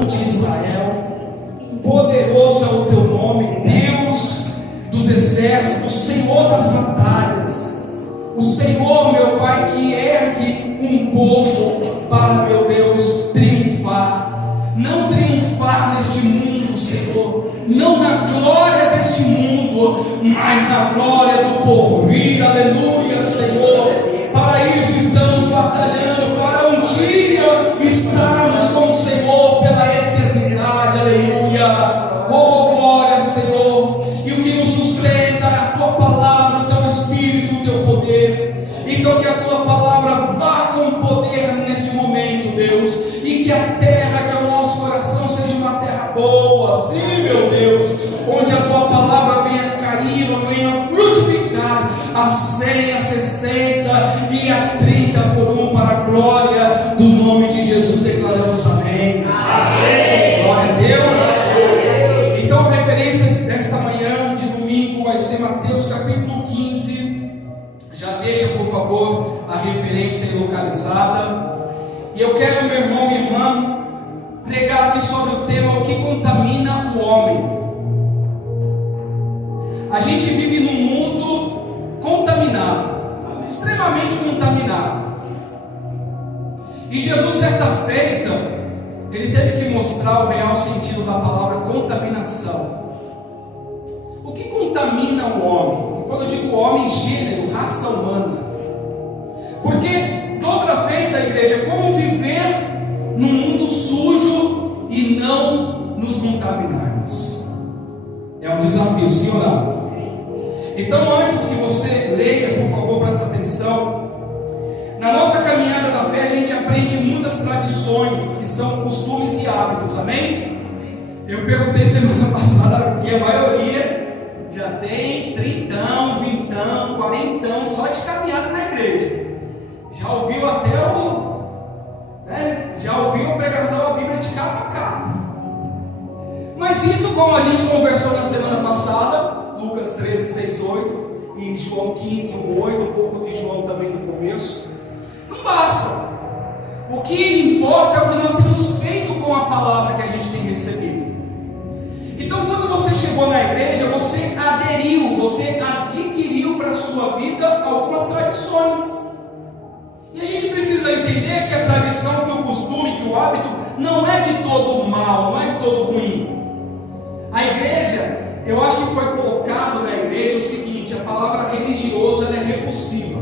santo de Israel, poderoso é o teu nome, Deus dos exércitos, Senhor das batalhas, o Senhor, meu Pai, que ergue um povo para, meu Deus, triunfar, não triunfar neste mundo, Senhor, não na glória deste mundo, mas na glória do porvir, aleluia, Senhor. Para isso estamos batalhando, para um dia estarmos com o Senhor pela eternidade, aleluia. Oh, glória, Senhor. E o que nos sustenta é a tua palavra, o teu espírito, o teu poder. Então que a tua palavra vá com poder neste momento, Deus, e que a terra, que é o nosso coração, seja uma terra boa, sim, meu Deus, onde a tua palavra venha cair, venha frutificar a 100, a 60 e a 30 por um, para a glória do nome de Jesus. Declaramos amém. Amém. Glória a Deus. Então a referência desta manhã de domingo vai ser Mateus capítulo 15. Já deixa, por favor, a referência localizada. E eu quero, meu irmão, minha irmã, pregar aqui sobre o tema: o que contamina o homem. A gente vive num mundo contaminado, extremamente contaminado. E Jesus, certa feita, ele teve que mostrar o real sentido da palavra contaminação. O que contamina o homem? E quando eu digo homem, gênero, raça humana. Porque toda feita, igreja, é como viver num mundo sujo e não nos contaminarmos. É um desafio, sim ou não? Então, antes que você leia, por favor, preste atenção. Na nossa caminhada da fé, a gente aprende muitas tradições, que são costumes e hábitos, amém? Eu perguntei semana passada, porque a maioria já tem 30, 20, 40 só de caminhada na igreja. Já ouviu até já ouviu a pregação da Bíblia de capa a capa. Mas isso, como a gente conversou na semana passada, Lucas 13, 6, 8 e João 15, 1, 8, um pouco de João também no começo, não basta. O que importa é o que nós temos feito com a palavra que a gente tem recebido. Então, quando você chegou na igreja, você aderiu, você adquiriu para a sua vida algumas tradições. E a gente precisa entender que a tradição, que o costume, que o hábito não é de todo mal, não é de todo ruim. A igreja, eu acho que foi colocado na igreja o seguinte: a palavra religioso ela é repulsiva,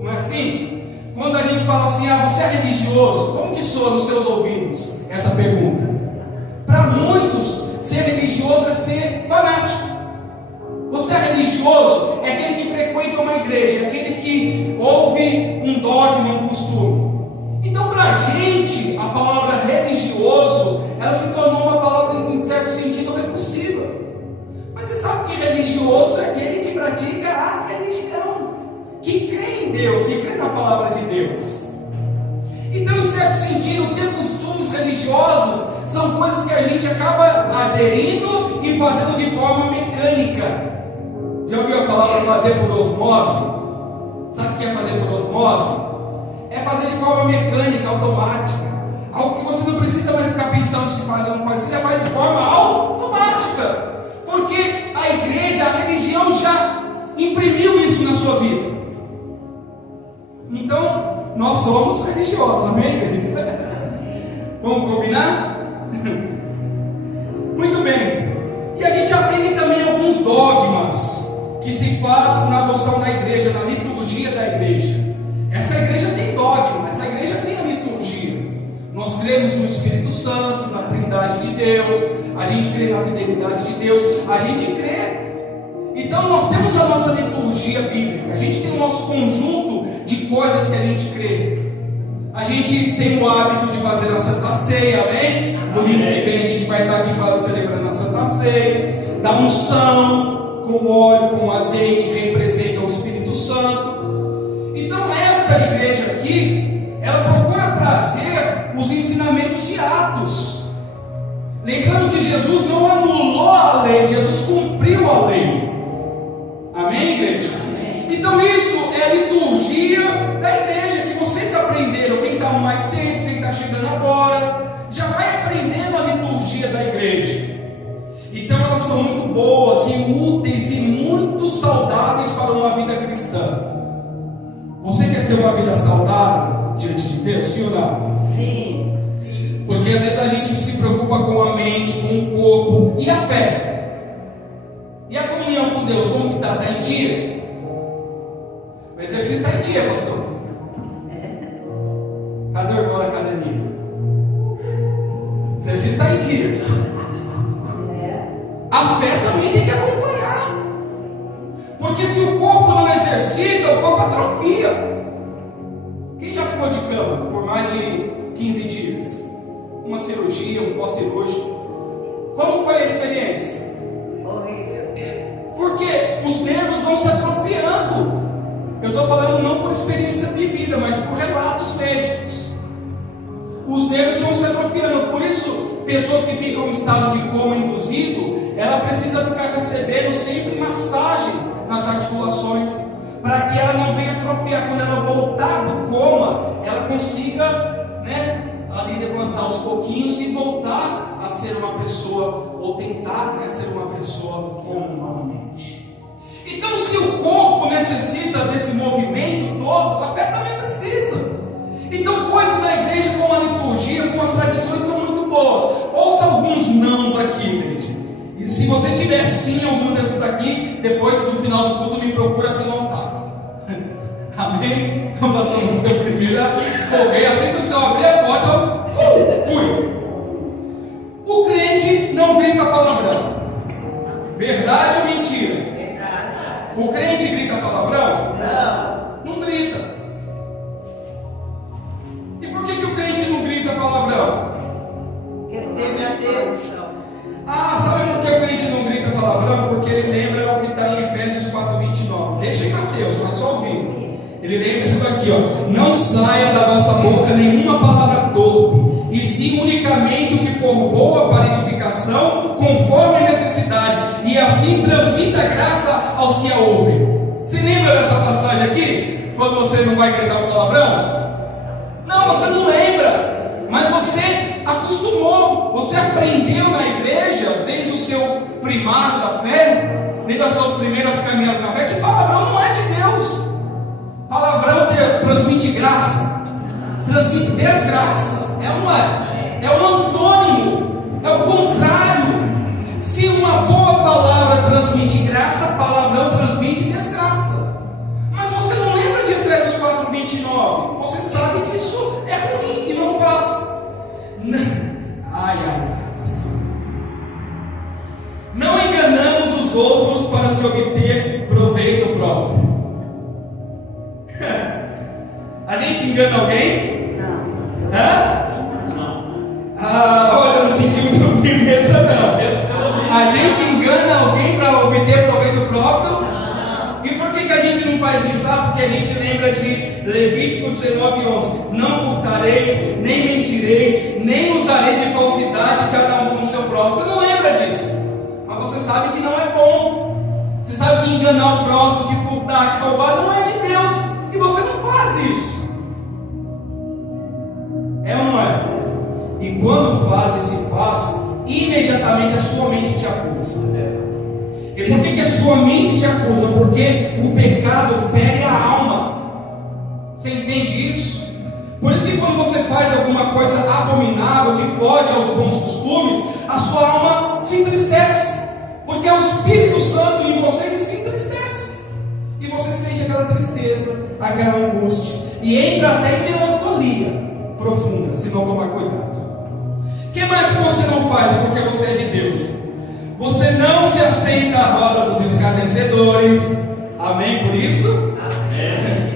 não é assim? Quando a gente fala assim, você é religioso, como que soa nos seus ouvidos essa pergunta? Para muitos, ser religioso é ser fanático. Você é religioso, é aquele que frequenta uma igreja, é aquele que ouve um dogma, um costume. Então, para a gente, a palavra religioso, ela se tornou uma palavra, em certo sentido, repulsiva. Mas você sabe que religioso é aquele que pratica a religião, que crê em Deus, que crê na palavra de Deus. Então, em certo sentido, ter costumes religiosos são coisas que a gente acaba aderindo e fazendo de forma mecânica. Já ouviu a palavra fazer por osmose? Sabe o que é fazer por osmose? É fazer de forma mecânica, automática. Algo que você não precisa mais ficar pensando se faz ou não faz, você já faz de forma automática. Porque a igreja, a religião já imprimiu isso na sua vida. Então, nós somos religiosos, amém, igreja? Vamos combinar? Muito bem. E a gente aprende também alguns dogmas que se faz na adoção da igreja, na liturgia da igreja. Essa igreja tem dogma, essa igreja tem a liturgia. Nós cremos no Espírito Santo, na Trindade de Deus, a gente crê na fidelidade de Deus, a gente crê. Então nós temos a nossa liturgia bíblica, a gente tem o nosso conjunto de coisas que a gente crê. A gente tem o hábito de fazer a Santa Ceia, amém? Domingo que vem a gente vai estar aqui celebrando a Santa Ceia, da unção, com óleo, com azeite, representa o Espírito Santo. Então esta igreja aqui, ela procura trazer os ensinamentos de Atos. Lembrando que Jesus não anulou a lei, Jesus cumpriu a lei. Amém, igreja? Amém. Então isso é a liturgia da igreja que vocês aprenderam, quem está há mais tempo, quem está chegando agora. já vai aprendendo a liturgia da igreja. Então elas são muito boas e úteis e muito saudáveis para uma vida cristã. Você quer ter uma vida saudável diante de Deus, sim ou não? Sim. Porque às vezes a gente se preocupa com a mente, com o corpo e a fé. E a comunhão com Deus, como que está? Está em dia? O exercício está em dia, pastor. Cadê o irmão da academia? O exercício está em dia. A fé também tem que acompanhar. Porque se o corpo não exercita, o corpo atrofia. Quem já ficou de cama por mais de 15 dias? Uma cirurgia, um pós-cirúrgico. Como foi a experiência? Horrível. Porque os nervos vão se atrofiando. Eu estou falando não por experiência vivida, mas por relatos médicos. Os nervos vão se atrofiando. Por isso, pessoas que ficam em estado de coma induzido, ela precisa ficar recebendo sempre massagem nas articulações, para que ela não venha atrofiar. Quando ela voltar do coma, ela consiga, ali levantar aos pouquinhos e voltar a ser uma pessoa, ou tentar, ser uma pessoa comum novamente. Então, se o corpo necessita desse movimento todo, a fé também precisa. Então, coisas da igreja como a liturgia, como as tradições são muito boas. Ouça alguns nãos aqui, igreja. E se você tiver sim algum desses aqui, depois no final do culto me procura que não está. Amém? O pastor não ser o primeiro a correr, assim que o senhor abrir a porta, fui. O crente não grita palavrão. Verdade ou mentira? Verdade. O crente grita palavrão? Não. Não grita. E por que o crente não grita palavrão? Porque teme a Deus. Sabe por que o crente não grita palavrão? Porque ele lembra o que está em Efésios 4:29. Deixa em Mateus, está só ouvindo. Ele lembra isso daqui, ó. Não saia da vossa boca nenhuma palavra torpe, e sim unicamente o que for boa para edificação, conforme a necessidade, e assim transmita graça aos que a ouvem. Você lembra dessa passagem aqui? Quando você não vai gritar o palavrão? Não, você não lembra, mas você acostumou, você aprendeu na igreja, desde o seu primário da fé, desde as suas primeiras caminhadas na fé, que palavrão não é de Deus. Palavrão transmite graça, transmite desgraça, é ou não é? É um antônimo, é o contrário. Se uma boa palavra transmite graça, palavrão transmite desgraça. Mas você não lembra de Efésios 4:29? Você sabe que isso é ruim e não faz. Pastor. Não enganamos os outros para se obter proveito próprio. A gente engana alguém? Não. Olha, eu não senti muito firmeza, não. A gente engana alguém para obter proveito próprio? Não. E por que a gente não faz isso? Porque a gente lembra de Levítico 19:11. Não furtareis, nem mentireis, nem usareis de falsidade, cada um com o seu próximo. Você não lembra disso, mas você sabe que não é bom. Você sabe que enganar o próximo, que furtar, que roubar, não é de Deus. E você não faz isso. É ou não é? E quando faz e se faz, imediatamente a sua mente te acusa. E por que a sua mente te acusa? Porque o pecado fere a alma. Você entende isso? Por isso que quando você faz alguma coisa abominável, que foge aos bons costumes, a sua alma se entristece. Porque é o Espírito Santo em você que se entristece. E você sente aquela tristeza, aquela angústia. E entra até em melancolia profunda, se não tomar cuidado. O que mais que você não faz porque você é de Deus? Você não se assenta à roda dos escarnecedores. Amém por isso? Amém.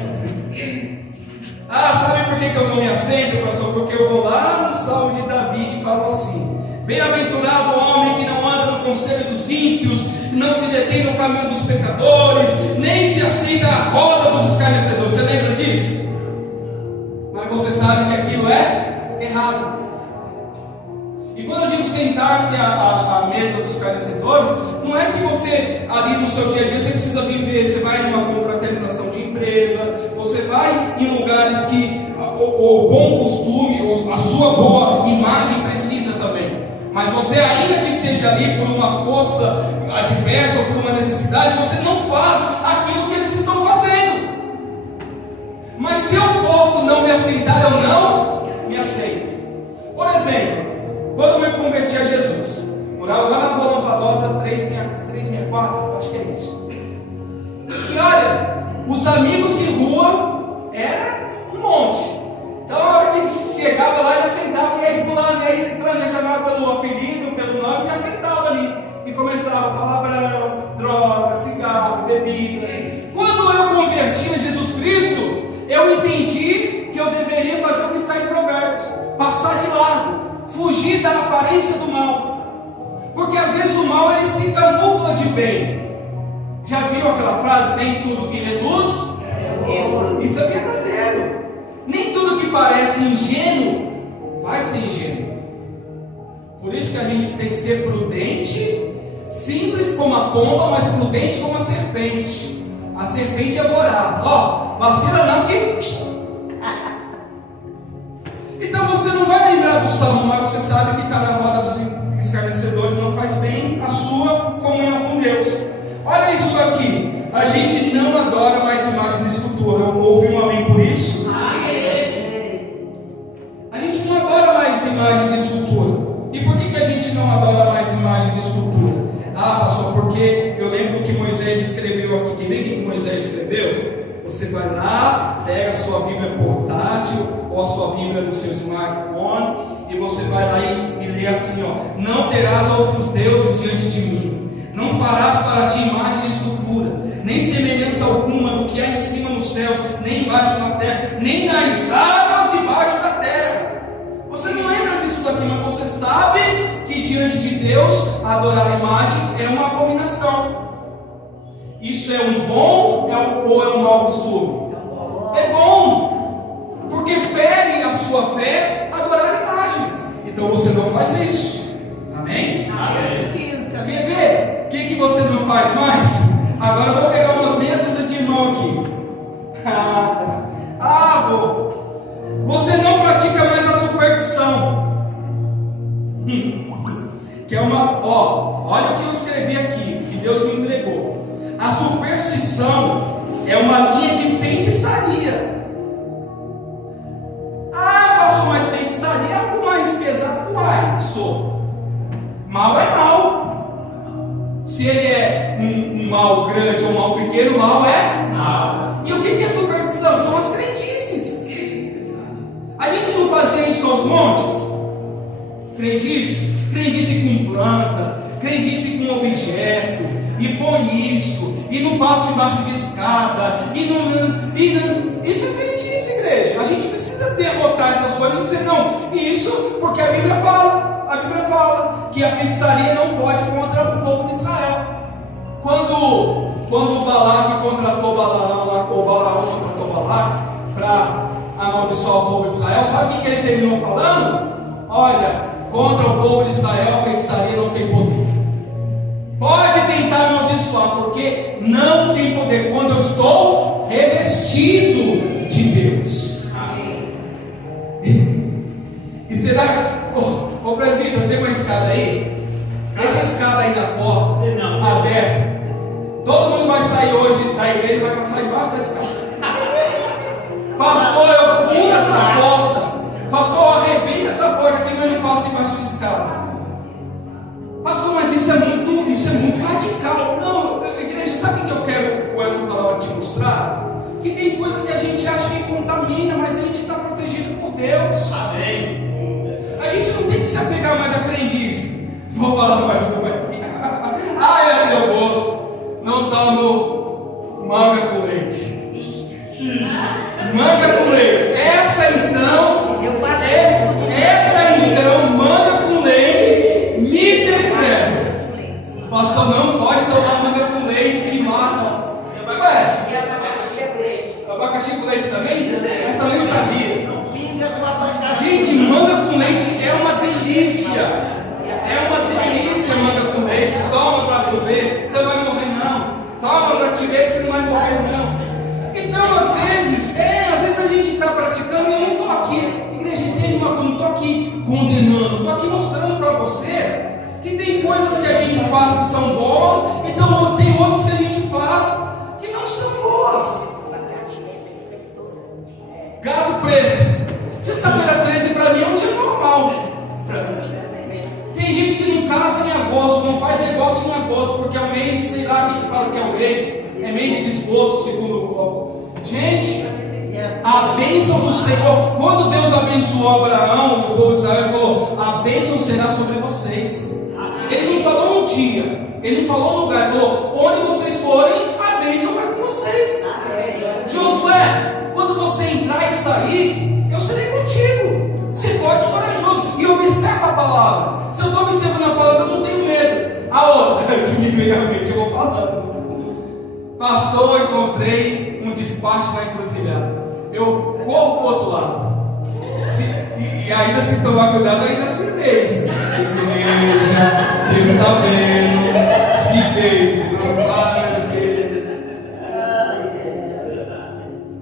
Sabe por que eu não me assento, pastor? Porque eu vou lá no Salmo de Davi e falo assim: bem-aventurado o homem que não anda no conselho dos ímpios, não se detém no caminho dos pecadores, nem se assenta à roda dos escarnecedores. Você lembra disso? Mas você sabe que aquilo é errado. E quando eu digo sentar-se à mesa dos escarnecedores, não é que você ali no seu dia a dia você precisa viver. Você vai numa confraternização de empresa, você vai em lugares o bom costume, a sua boa imagem precisa também. Mas você, ainda que esteja ali por uma força adversa ou por uma necessidade, você não faz aquilo que eles estão fazendo. Mas se eu posso não me aceitar, eu não me aceito. Por exemplo, quando eu me converti a Jesus, morava lá na Rua Lampadosa 364, acho que é isso. E olha, os amigos de rua era um monte. Então a hora que chegava lá, já sentava, e aí fulano, e aí ciclano, já chamava pelo apelido, pelo nome, já sentava ali. E começava palavrão, droga, cigarro, bebida. Quando eu converti a Jesus Cristo, eu entendi que eu deveria fazer o que está em Provérbios: passar de lado, fugir da aparência do mal. Porque às vezes o mal ele se camufla de bem. Já viram aquela frase: nem tudo que reluz é ouro? Isso é verdadeiro. Nem tudo que parece ingênuo vai ser ingênuo. Por isso que a gente tem que ser prudente, simples como a pomba, mas prudente como a serpente. A serpente é voraz. Ó, vacila não que... Então você não vai lembrar do salmo, mas você sabe que está na roda dos escarnecedores não faz bem a sua comunhão com Deus. Olha isso aqui. A gente não adora mais imagem de escultura. Ouvi um amém por isso? A gente não adora mais imagem de escultura. E por que a gente não adora mais imagem de escultura? Ah, pastor, porque eu lembro que Moisés escreveu aqui. Quem vê o que Moisés escreveu? Você vai lá, pega a sua Bíblia portátil ou a sua Bíblia no seu smartphone e você vai lá e lê assim, ó: não terás outros deuses diante de mim, não farás para ti imagem de escultura, nem semelhança alguma do que há em cima nos céus, nem embaixo na terra, nem nas águas debaixo da terra. Você não lembra disso daqui, mas você sabe que diante de Deus adorar a imagem é uma abominação. Isso é um bom ou é um mau costume? É bom, porque fere a sua fé adorar imagens. Então você não faz isso. Amém? Quer ver? O que você não faz mais? Agora eu vou pegar umas meia dúzia de irmão aqui. Você não pratica mais a superstição. Que é uma... olha o que eu escrevi aqui, que Deus me entregou. A superstição é uma linha de feitiçaria. Pastor, mas feitiçaria é algo mais pesado. Sou. Mal é mal. Se ele é um mal grande ou um mal pequeno, mal é mal. E o que é superstição? São as crendices. A gente não fazia isso aos montes? Crendice? Crendice com planta, crendice com objeto, e põe isso, e não passa embaixo de escada, isso é crendice, igreja. A gente precisa derrotar essas coisas e dizer não, isso porque a Bíblia fala que a feitiçaria não pode contra o povo de Israel. Quando o Balaque contratou Balaão, o Balaão contratou Balaque para amaldiçoar o povo de Israel, sabe o que ele terminou falando? Olha, contra o povo de Israel a feitiçaria não tem poder. Pode tentar amaldiçoar, porque não tem poder quando eu estou revestido de Deus. Amém. E será que, ô presbítero, tem uma escada aí? Deixa a escada aí na porta, aberta. Todo mundo vai sair hoje da igreja e vai passar embaixo da escada. Pastor, eu pulo essa porta. Pastor, eu arrebento essa porta aqui, mas não passa embaixo da escada. Pastor, mas isso é muito radical. Não, igreja, sabe o que eu quero com essa palavra te mostrar? Que tem coisas que a gente acha que contamina, mas a gente está protegido por Deus. Amém. A gente não tem que se apegar mais a crendice. Vou falar mais uma aqui. Esse eu vou. Não tomo manga com leite. Manga com leite. Essa então, manga com leite, misericórdia. Pastor, não pode tomar manga com leite, que massa. Ué, E abacaxi com leite. abacaxi com leite também? Essa eu nem sabia. Pinga com abacaxi. Gente, manga com leite é uma delícia. É uma delícia manga com leite. Toma pra tu ver, você não vai morrer não. Toma pra te ver, você não vai morrer não. Então às vezes a gente está praticando e eu não estou você que tem coisas que a gente faz que são boas, então tem outras que a gente faz que não são boas. Gato preto. Sexta-feira 13 para mim é um dia normal. Tem gente que não casa em agosto, não faz negócio em agosto, porque é o mês, sei lá o que fala que é o mês, é mês de desgosto, segundo o. Gente, a bênção do Senhor, quando Deus abençoou Abraão, o povo de Israel, ele falou: a bênção será sobre vocês. Ele não falou um dia, ele não falou um lugar, ele falou: onde vocês forem, a bênção vai com vocês. Josué, quando você entrar e sair, eu serei contigo. Ser forte e corajoso. E observa a palavra. Se eu estou observando a palavra, eu não tenho medo. A outra, que me veio à mente, eu vou falando. Pastor, eu encontrei um despacho na encruzilhada. Eu corro para o outro lado. E ainda se tomar cuidado, ainda se fez. Igreja, Deus está vendo. Se fez, não para de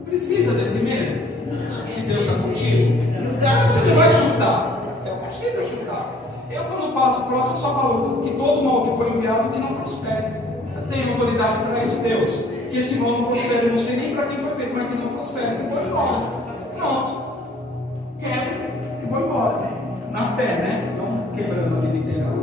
precisa desse medo? Se Deus está contigo, você não vai chutar. Não precisa chutar. Eu, quando passo próximo, só falo que todo mal que foi enviado, que não prospere. Eu tenho autoridade para isso, Deus. Que esse mal não prospere. Eu não sei nem para quem foi feito, mas que não prospere. E vou embora. Pronto. Quebro e vou embora. Na fé, né? Não quebrando a vida integral.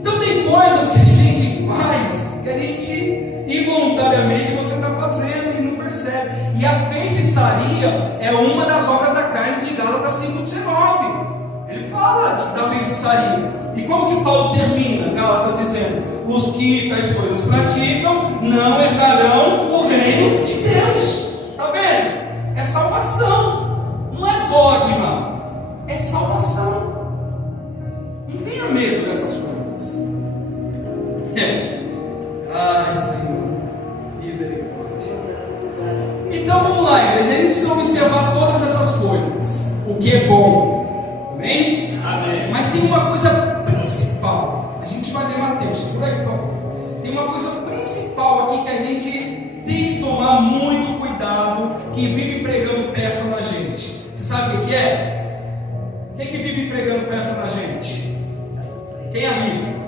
Então tem coisas que a gente faz, que a gente involuntariamente você está fazendo e não percebe. E a feitiçaria é uma das obras da carne de Gálatas 5,19. Ele fala da feitiçaria. E como que Paulo termina Gálatas dizendo: os que tais coisas praticam não herdarão o reino de Deus. Está vendo? É salvação. Não é dogma. É salvação. Não tenha medo dessas coisas. Ai, Senhor, misericórdia. Então vamos lá, igreja. A gente precisa observar todas essas coisas. O que é bom. Amém? Amém. Mas tem uma coisa principal. A gente vai ler Mateus, por aí, por favor. Tem uma coisa principal aqui que a gente tem que tomar muito cuidado, que vive pregando peça na gente. Você sabe o que é? O que vive pregando peça na gente? Quem arrisca?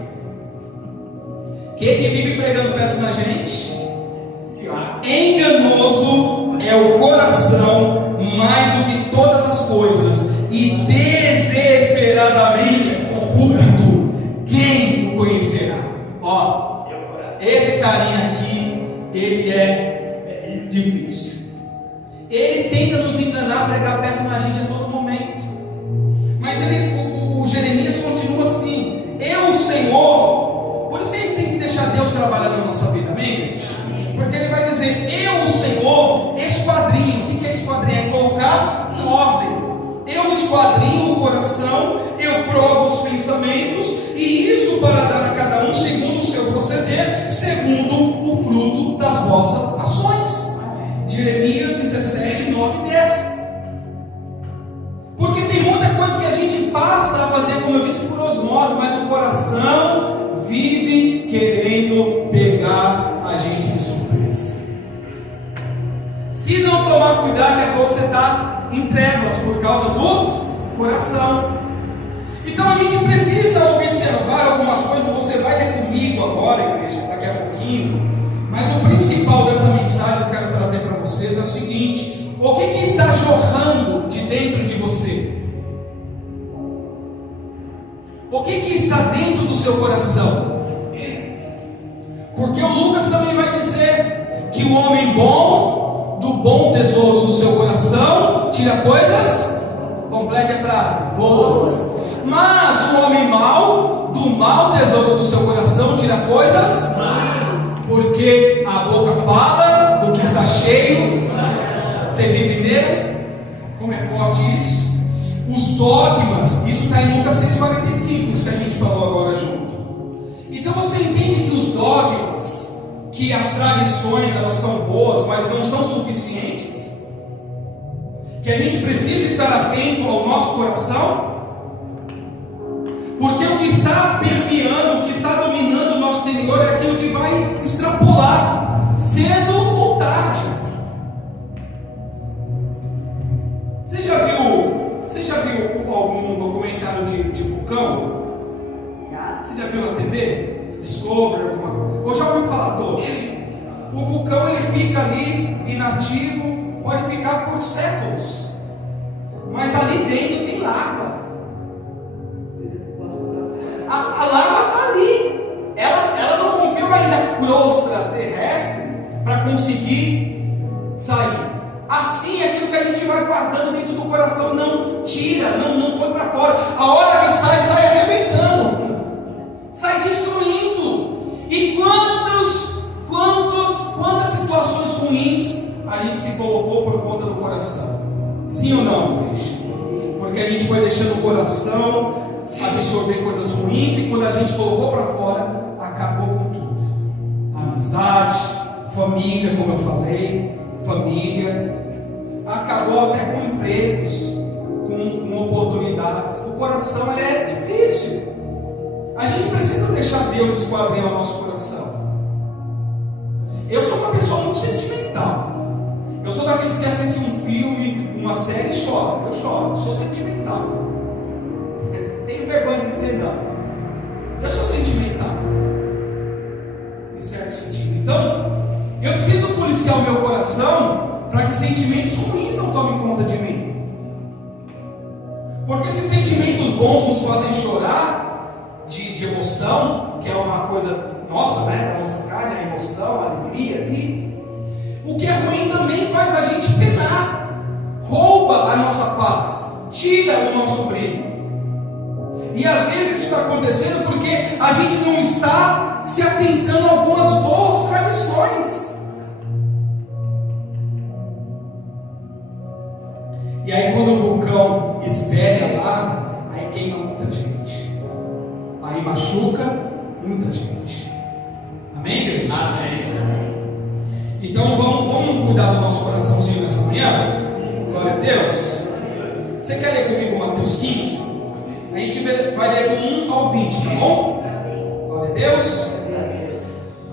Quem vive pregando peça na gente? Enganoso é o coração mais do que todas as coisas, e desesperadamente corrupto. Quem o conhecerá? Ó, esse carinha aqui, ele é difícil. Ele tenta nos enganar, pregar peça na gente a todo momento. Mas o Jeremias continua assim: eu, o Senhor. Por isso que a gente tem que deixar Deus trabalhar na nossa vida, amém, gente? Porque ele vai dizer: eu, o Senhor, esquadrinho. O que é esquadrinho? É colocar em ordem. Eu esquadrinho o coração, eu provo os pensamentos, e isso para dar a cada um segundo o seu proceder, segundo o fruto das vossas ações. Jeremias 17, 9 e 10. Porque tem muita coisa que a gente passa a fazer, como eu disse, por osmose, mas o coração vive querendo pegar a gente de surpresa. Se não tomar cuidado, daqui a pouco você está em trevas por causa do coração. Então a gente precisa observar algumas coisas. Você vai ler comigo agora, igreja, daqui a pouquinho. Mas o principal dessa mensagem que eu quero trazer para vocês é o seguinte: o que está jorrando de dentro de você? O que está dentro do seu coração? Porque o Lucas também vai dizer que o homem bom, do bom tesouro do seu coração, tira coisas, complete a frase, boas. Mas o homem mau, do mau tesouro do seu coração, tira coisas, porque a boca fala do que está cheio. Vocês entenderam como é forte isso? Os dogmas, isso está em Lucas 6,45, isso que a gente falou agora junto. Então você entende que os dogmas, que as tradições, elas são boas, mas não são suficientes? Que a gente precisa estar atento ao nosso coração? Porque o que está permeando, o que está dominando o nosso interior é aquilo que vai extrapolar, cedo ou tarde. Você já viu algum documentário de vulcão? Você já viu na TV? Discovery, alguma coisa? Ou já ouviu falar todos? O vulcão ele fica ali inativo, pode ficar por séculos, mas ali dentro tem lava. A lava está ali, ela não rompeu ainda a crosta terrestre para conseguir sair. Assim, aquilo que a gente vai guardando dentro do coração não tira, não põe para fora. A hora que sai arrebentando, sai destruindo. E quantas situações ruins a gente se colocou por conta do coração? Sim ou não, igreja? Porque a gente foi deixando o coração absorver coisas ruins, e quando a gente colocou para fora, acabou com tudo. Amizade, família, como eu falei, acabou até com empregos, com oportunidades. O coração ele é difícil. A gente precisa deixar Deus esquadrinhar o nosso coração. Eu sou uma pessoa muito sentimental. Eu sou daqueles que assistem um filme, uma série e chora. Eu choro, eu sou sentimental. Tenho vergonha de dizer não. Eu sou sentimental, em certo sentido. Então, eu preciso policiar o meu coração para que sentimentos ruins não tomem conta de mim. Porque se sentimentos bons nos fazem chorar de emoção, que é uma coisa nossa, né, da nossa carne, a emoção, a alegria ali, o que é ruim também faz a gente penar, rouba a nossa paz, tira o nosso brilho. E às vezes isso está acontecendo porque a gente não está se atentando a algumas boas tradições. E aí quando o vulcão espelha lá, aí queima muita gente, aí machuca muita gente. Amém, igreja? Amém. Então vamos cuidar do nosso coraçãozinho nessa manhã? Glória a Deus. Você quer ler comigo Mateus 15? A gente vai ler do 1 ao 20, tá bom? Glória a Deus.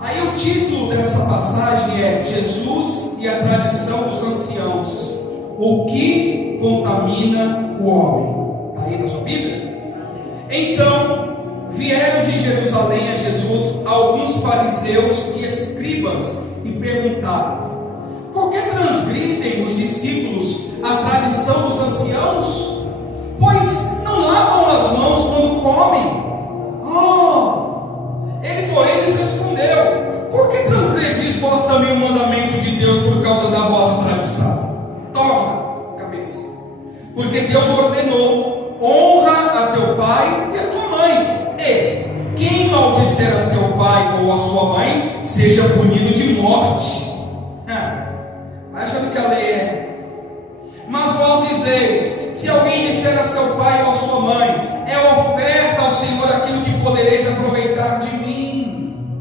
Aí o título dessa passagem é Jesus e a tradição dos anciãos. O que contamina o homem? Está aí na sua Bíblia? Então vieram de Jerusalém a Jesus alguns fariseus e escribas e perguntaram: por que transgridem os discípulos a tradição dos anciãos? Pois não lavam as mãos quando comem. Ele, porém, lhes respondeu: por que transgredis vós também o mandamento de Deus por causa da vossa tradição? Toma, cabeça. Porque Deus ordenou: honra a teu pai e a tua mãe. E quem maldisser a seu pai ou a sua mãe, seja punido de morte. Achando que a lei é. Mas vós dizeis: se alguém disser a seu pai ou a sua mãe, é oferta ao Senhor aquilo que podereis aproveitar de mim.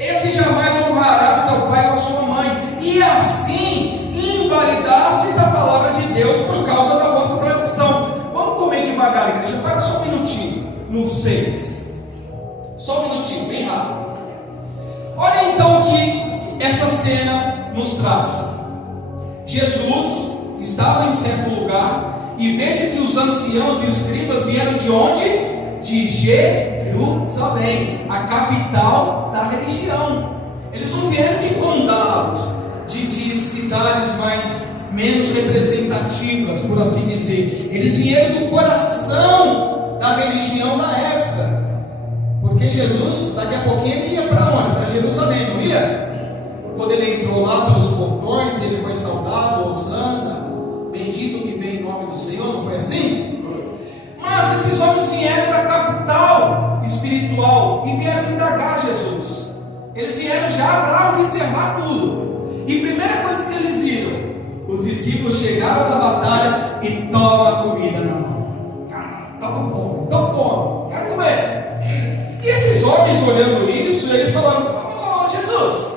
Esse jamais honrará seu pai ou a sua mãe, e assim invalidastes a palavra de Deus por causa da vossa tradição. Vamos comer devagar, igreja. Para só um minutinho, no 6. Só um minutinho, bem rápido. Olha então o que essa cena nos traz. Jesus estava em certo lugar, e veja que os anciãos e os escribas vieram de onde? De Jerusalém, a capital da religião. Eles não vieram de condados, de cidades menos representativas, por assim dizer. Eles vieram do coração da religião na época, porque Jesus, daqui a pouquinho, ele ia para onde? Para Jerusalém, não ia? Quando ele entrou lá pelos portões, ele foi saudado: Hosana, bendito que vem em nome do Senhor. Não foi assim? Mas esses homens vieram da capital espiritual e vieram indagar Jesus. Eles vieram já para observar tudo. E primeira coisa que eles viram: os discípulos chegaram da batalha e tomam a comida na mão. Está com fome, quero comer. E esses homens, olhando isso, eles falaram: Jesus,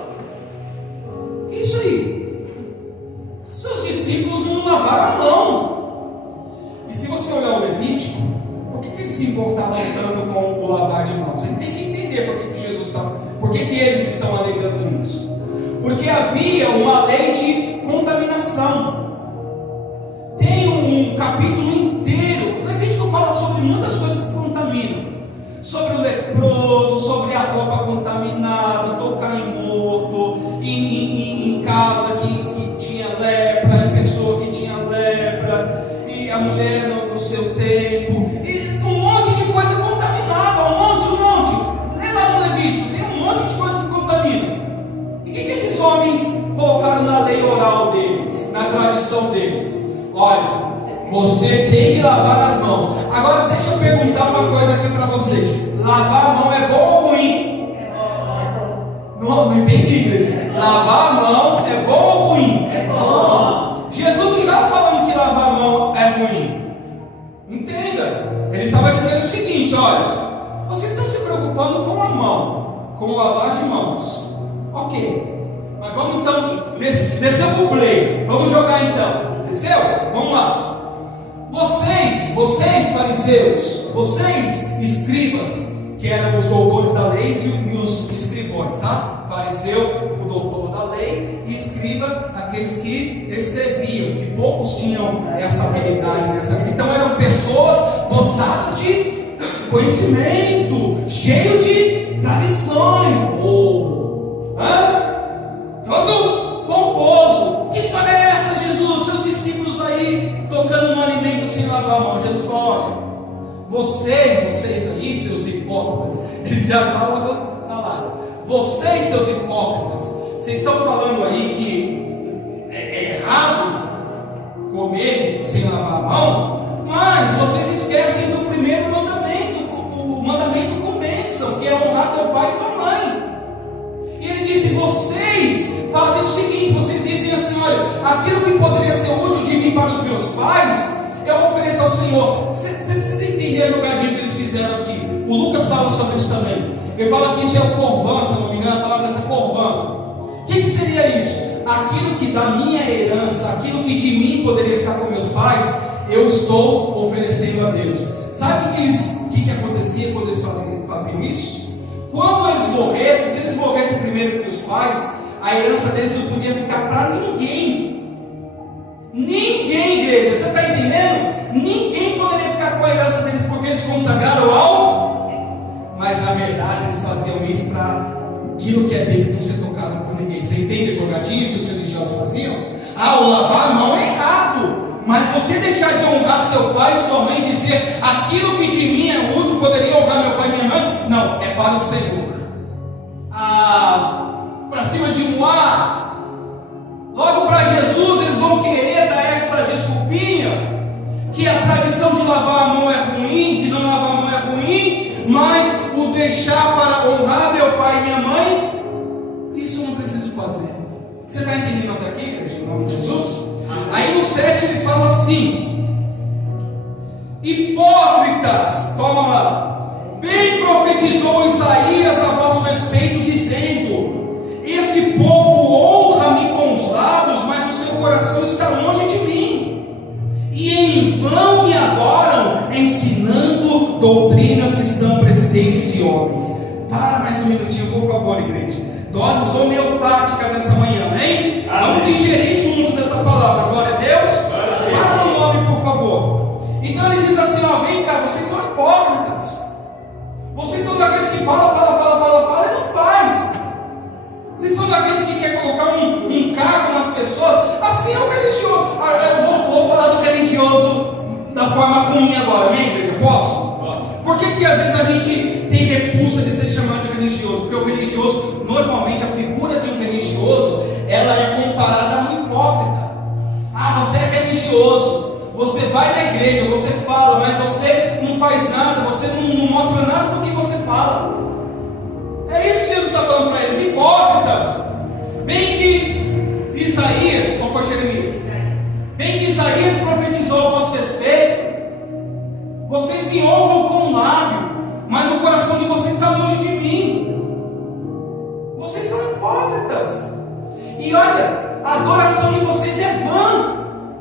isso aí, seus discípulos não lavaram a mão. E se você olhar o Levítico, por que eles se importavam tanto com o lavar de mãos? A gente tem que entender por que eles estão alegando isso. Porque havia uma lei de contaminação. Tem um capítulo inteiro. O Levítico fala sobre muitas coisas que contaminam. Sobre o leproso, do seu tempo, e um monte de coisa contaminava, um monte. Lê lá no Levítico, tem um monte de coisa que contamina. E o que esses homens colocaram na lei oral deles, na tradição deles? Olha, você tem que lavar as mãos. Agora deixa eu perguntar uma coisa aqui para vocês: lavar a mão é bom ou ruim? Não entendi, igreja. Lavar a mão é bom ou ruim? É bom. Jesus não estava falando que lavar a mão é ruim. Entenda, ele estava dizendo o seguinte: olha, vocês estão se preocupando com a mão, com lavar de mãos. Ok, mas vamos então, desceu o play, vamos jogar então. Desceu? Vamos lá. Vocês fariseus, vocês escribas, que eram os doutores da lei e os escrivões, tá? Fariseu, o doutor da lei, e escriba, aqueles que escreviam, que poucos tinham essa habilidade, então eram pessoas dotadas de conhecimento, cheio de tradições, todo pomposo. Que história é essa, Jesus? Seus discípulos aí tocando um alimento sem lavar a mão. Jesus falou: olha, vocês aí, seus hipócritas, ele já fala na lata. Vocês, seus hipócritas, vocês estão falando aí que é errado comer sem lavar a mão, mas vocês esquecem do primeiro mandamento, o mandamento com bênção, que é honrar teu pai e tua mãe. E ele disse: vocês fazem o seguinte, vocês dizem assim: olha, aquilo que poderia ser útil de mim para os meus pais, eu ofereço ao Senhor. Você precisa entender a jogadinha que eles fizeram aqui. O Lucas fala sobre isso também. Ele fala que isso é o corban, se não me engano, a palavra é corban. O que seria isso? Aquilo que da minha herança, aquilo que de mim poderia ficar com meus pais, eu estou oferecendo a Deus. Sabe o que acontecia quando eles faziam isso? Quando eles morressem, se eles morressem primeiro que os pais, a herança deles não podia ficar para ninguém. Ninguém, igreja, você está entendendo? Ninguém poderia ficar com a herança deles porque eles consagraram ao. Mas na verdade eles faziam isso para aquilo que é deles não ser tocado por ninguém. Você entende a jogadinha que os religiosos faziam? O lavar a mão é errado, mas você deixar de honrar seu pai e sua mãe e dizer aquilo que de mim é útil, poderia honrar meu pai e minha mãe? Não, é para o Senhor. Para cima de Moá, logo para Jesus eles vão querer dar essa desculpinha, que a tradição de lavar a mão é ruim, de não lavar a mão é ruim, mas o deixar para honrar meu pai e minha mãe, isso eu não preciso fazer. Você está entendendo até aqui, igreja, em nome de Jesus? Aí no 7 ele fala assim: hipócritas, toma lá, bem profetizou Isaías a vosso respeito, dizendo: este povo honra-me com os lábios, mas o seu coração está longe de mim, e em vão me adoram, ensinando doutrinas que são preceitos de homens. Para mais um minutinho, por favor, igreja. Doses homeopáticas nessa manhã, amém? Vamos digerir juntos essa palavra, glória a Deus. Para no 9, por favor. Então ele diz assim: vem cá, vocês são hipócritas. Vocês são daqueles que fala e não faz. Vocês são daqueles que querem colocar um cargo nas pessoas. Assim é o religioso. Eu vou falar do religioso da forma ruim agora, amém, igreja? Posso? Por que às vezes a gente tem repulsa de ser chamado de religioso? Porque o religioso, normalmente a figura de um religioso, ela é comparada a um hipócrita. Você é religioso, você vai na igreja, você fala, mas você não faz nada, você não mostra nada do que você fala. É isso que Deus está falando para eles: hipócritas. Bem que Isaías, qual foi Jeremias? Bem que Isaías profetizou a vosso respeito, vocês me honram com o lábio, mas o coração de vocês está longe de mim. Vocês são hipócritas. E olha, a adoração de vocês é vã.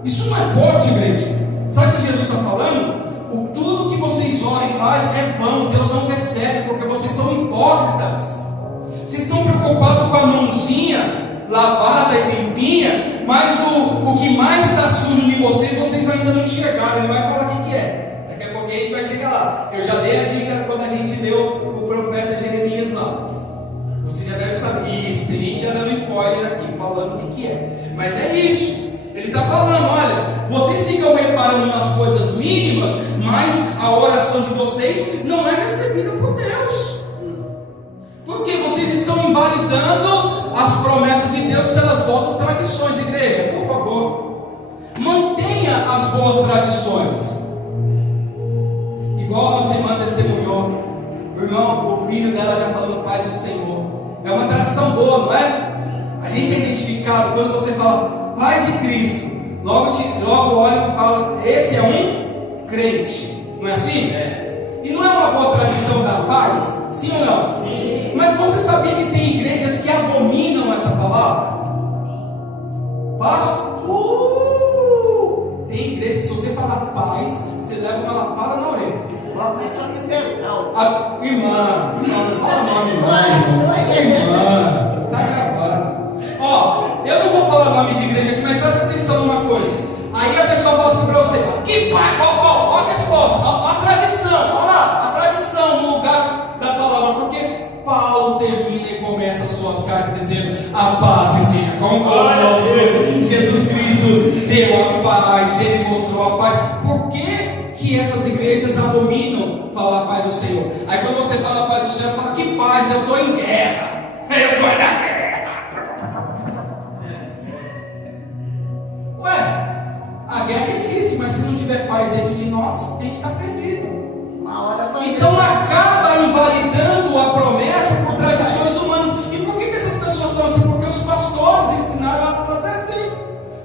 Isso não é forte, igreja. Sabe o que Jesus está falando? Tudo que vocês oram e fazem é vão. Deus não recebe, porque vocês são hipócritas. Vocês estão preocupados com a mãozinha lavada e limpinha, mas o que mais está sujo de vocês ainda não enxergaram. Ele vai falar o que é. Daqui a pouquinho a gente vai chegar lá. Eu já dei a dica quando a gente deu o profeta Jeremias lá. Você já deve saber isso. Tem gente já dando spoiler aqui, falando o que é. Mas é isso. Ele está falando: olha, vocês ficam reparando nas coisas minhas, mínimas, mas a oração de vocês não é recebida por Deus. Porque vocês estão invalidando as promessas de Deus pelas vossas tradições. Igreja, por favor, mantenha as boas tradições. Igual a nossa irmã testemunhou, o irmão, o filho dela já falando paz do Senhor. É uma tradição boa, não é? A gente é identificado quando você fala paz de Cristo, logo olha e fala, esse é um crente, não é assim? E não é uma boa tradição da paz? Sim ou não? Sim. Mas você sabia que tem igrejas que abominam essa palavra? Pastor, tem igreja que se você falar paz, você leva uma lapada na orelha. Irmã, não fala nome, irmã, tá gravando. Ó, eu não vou falar nome de igreja aqui, mas presta atenção numa coisa. Aí a pessoa fala assim pra você, que pai, ó a resposta, a tradição, olha lá, a tradição no lugar da palavra, porque Paulo termina e começa as suas cartas dizendo, a paz esteja convosco, Jesus Cristo deu a paz, Ele mostrou a paz. Por que essas igrejas abominam falar a paz do Senhor? Aí quando você fala a paz do Senhor, fala, que paz, eu estou em guerra, eu estou na guerra. Ué, a guerra existe, mas se não tiver paz dentro de nós, a gente está perdido. Então acaba invalidando a promessa por tradições humanas. E por que essas pessoas são assim? Porque os pastores ensinaram elas a ser assim.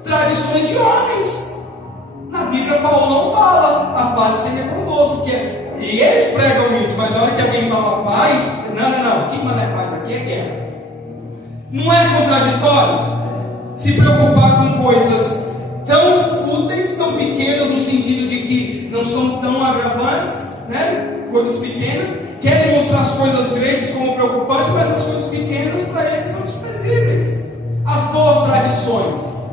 Tradições de homens. Na Bíblia Paulo não fala, a paz esteja convosco. E eles pregam isso, mas a hora que alguém fala paz, não, quem manda é paz, aqui é guerra. Não é contraditório? Se preocupar com coisas tão fúteis, tão pequenas, no sentido de que não são tão agravantes, né? Coisas pequenas, querem mostrar as coisas grandes como preocupantes, mas as coisas pequenas para eles são desprezíveis. As boas tradições,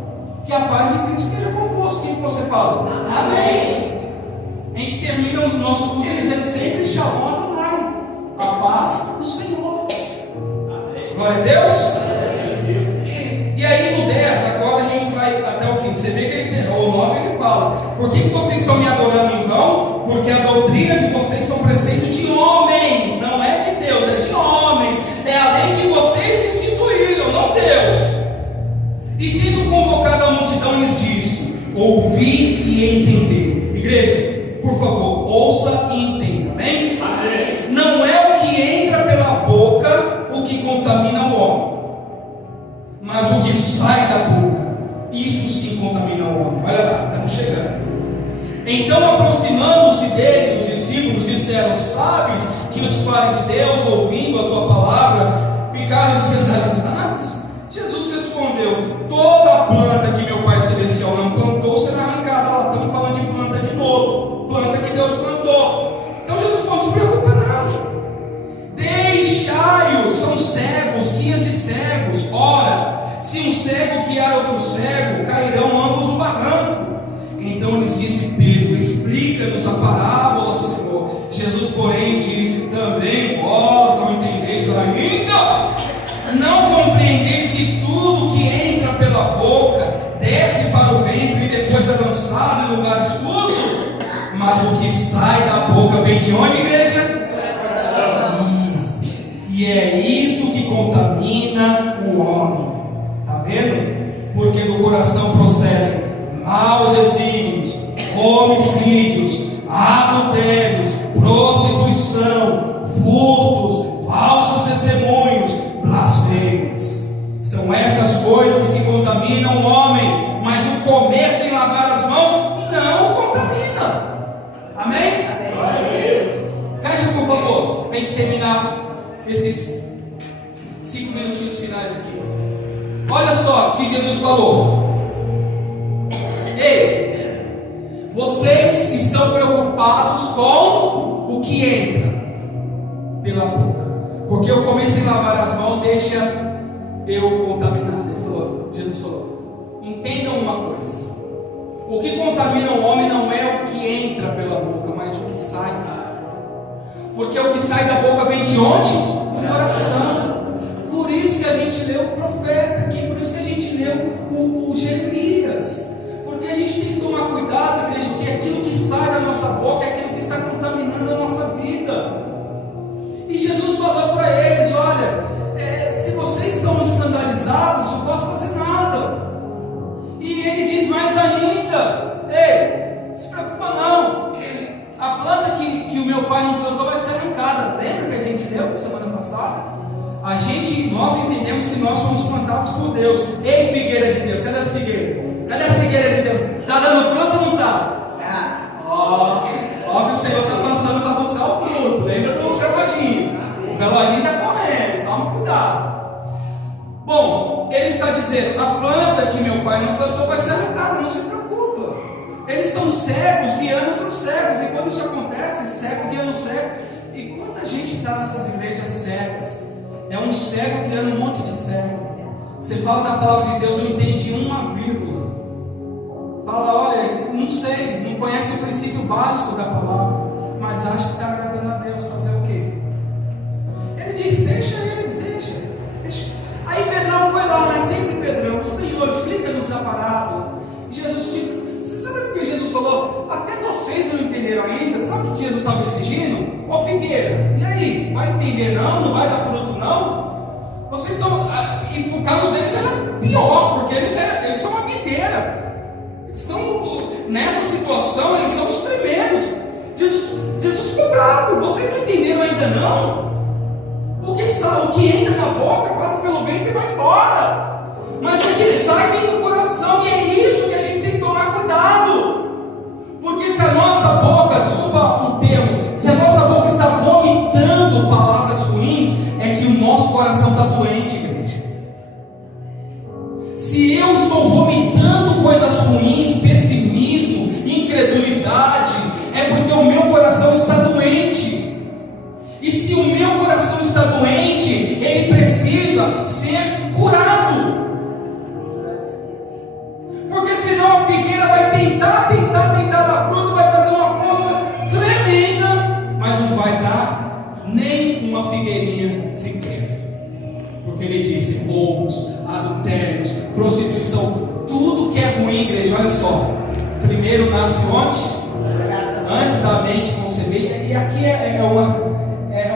que a paz de Cristo esteja convosco. O que você fala? Amém. A gente termina o nosso culto dizendo sempre Shalom Adonai, a paz do Senhor. Amém. Glória a Deus. E aí no 10, agora a gente vai até o fim. Você vê que o 9 ele fala, por que vocês estão me adorando em vão? Porque a doutrina de vocês são preceitos de homens, não é de Deus, é de homens. É a lei que vocês instituíram, não Deus. E tendo convocado a multidão, lhes disse, ouvir e entender. Igreja, por favor, ouça e entenda, amém? Amém. Não é o que entra pela boca o que contamina o homem, mas o que sai da boca, isso sim contamina o homem. Olha lá, estamos chegando. Então, aproximando-se dele, os discípulos disseram, sabes que os fariseus, ouvindo a tua palavra, ficaram escandalizados? Jesus respondeu, toda planta que meu Pai Celestial não plantou será arrancada. Lá estamos falando de planta de novo, planta que Deus plantou. Então Jesus não se preocupa nada. Deixai-os, são cegos, guias de cegos. Ora, se um cego guiar outro cego, cairão ambos no barranco. Então lhes disse Pedro, explica-nos a parábola, Senhor. Jesus, porém, disse, também vós não entendeis ainda? Não compreendeis que tudo que entra pela boca desce para o ventre e depois é lançado em lugar escuso? Mas o que sai da boca vem de onde, igreja? Isso. E é isso que contamina o homem. Está vendo? Porque do coração procedem maus desígnios, homicídios, adultérios, prostituição, furtos, falsos testemunhos, blasfêmias. São essas coisas que contaminam o homem, mas o comer sem lavar as mãos não contamina. Amém? Amém. Fecha, por favor, para a gente terminar esses 5 minutinhos finais aqui. Olha só o que Jesus falou. Ei, vocês estão preocupados com o que entra pela boca, porque eu comecei a lavar as mãos, deixa eu contaminado. Jesus falou, entendam uma coisa, o que contamina o homem não é o que entra pela boca, mas o que sai. Porque o que sai da boca vem de onde? Do coração. Por isso que a gente leu o profeta aqui, por isso que a gente leu o Jeremias. Porque a gente tem que tomar cuidado, igreja, que aquilo que sai da passada, nós entendemos que nós somos plantados por Deus. Ei, figueira de Deus, cadê a figueira? Cadê a figueira de Deus? Está dando fruto ou não está? Ó que o Senhor está passando para buscar o fruto. Lembra do reloginho? O reloginho está correndo, toma cuidado. Bom, ele está dizendo: a planta que meu pai não plantou vai ser arrancada, não se preocupa. Eles são cegos guiando outros cegos, e quando isso acontece, cego guiando cego. E quanta gente está nessas igrejas cegas? É um cego guiando um monte de cego. Você fala da palavra de Deus, não entende uma vírgula. Fala, olha, não sei, não conhece o princípio básico da palavra, mas acha que está agradando a Deus. Fazer o quê? Ele diz: deixa eles, deixa. Aí Pedrão foi lá, né? Sempre Pedrão: o Senhor, explica-nos a parábola. Jesus, você sabe por que Jesus falou? Até vocês não entenderam ainda. Sabe o que Jesus estava exigindo? Ó figueira, e aí? Vai entender não? Não vai dar fruto não? Vocês estão... E por causa deles era pior, porque eles são uma videira. Eles são, nessa situação, eles são os primeiros. Jesus ficou bravo. Vocês não entenderam ainda não? O que entra na boca passa pelo ventre e vai embora, mas o que sai vem do coração. E é isso que a gente tem que tomar cuidado, porque se a nossa boca, desculpa o termo, se a nossa boca está vomitando palavras ruins, é que o nosso coração está doente, igreja. Se eu estou vomitando coisas ruins, pessimismo, incredulidade, é porque o meu coração está doente. E se o meu coração está doente, ele precisa ser curado. Porque senão a figueira vai tentar dar fruto, vai fazer uma força tremenda, mas não vai dar nem uma figueirinha sequer. Porque ele disse: roubos, adultérios, prostituição, tudo que é ruim, igreja, olha só. Primeiro nasce onde? Antes da mente conceber. E aqui é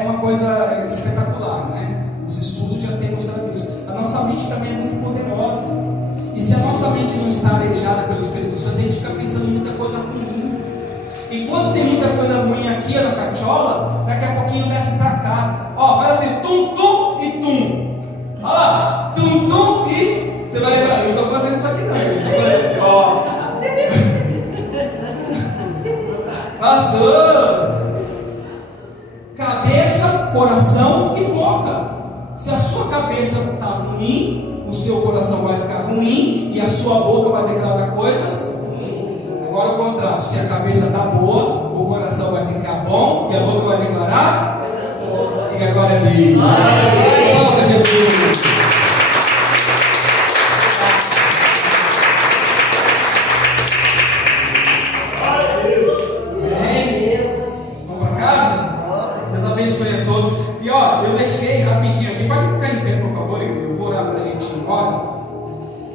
uma coisa espetacular, né? Os estudos já têm mostrado isso. A nossa mente também é muito poderosa. E se a nossa mente não está arejada pelo Espírito Santo, a gente fica pensando muita coisa ruim. E quando tem muita coisa ruim aqui na cachola, daqui a pouquinho desce pra cá. Ó, vai assim, tum, tum e tum. Olha lá, tum, tum e... Você vai lembrar, eu não estou fazendo isso aqui não. Ó. Pastor, cabeça, coração e boca. Se a sua cabeça está ruim, o seu coração vai ficar ruim e a sua boca vai declarar coisas. Agora o contrário: se a cabeça está boa, o coração vai ficar bom e a boca vai declarar coisas boas. Diga glória a Deus. Glória a Jesus. E ó, eu deixei rapidinho aqui, pode ficar em pé por favor, eu vou orar para a gente ir embora.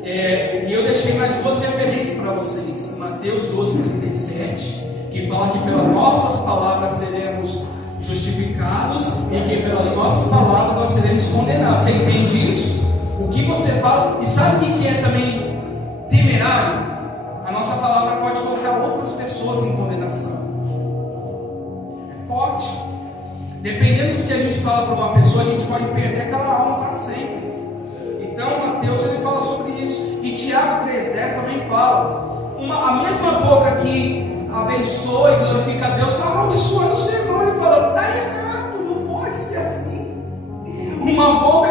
E eu deixei mais duas referências para vocês. Mateus 12:37, que fala que pelas nossas palavras seremos justificados e que pelas nossas palavras nós seremos condenados. Você entende isso? O que você fala, e sabe o que é também temerário? A nossa palavra pode colocar outras pessoas em condenação. É forte. Dependendo do que a gente fala para uma pessoa, a gente pode perder aquela alma para sempre. Então Mateus ele fala sobre isso. E Tiago 3:10 também fala: a mesma boca que abençoa e glorifica a Deus está amaldiçoando o seu irmão. Ele fala: está errado, não pode ser assim. Uma boca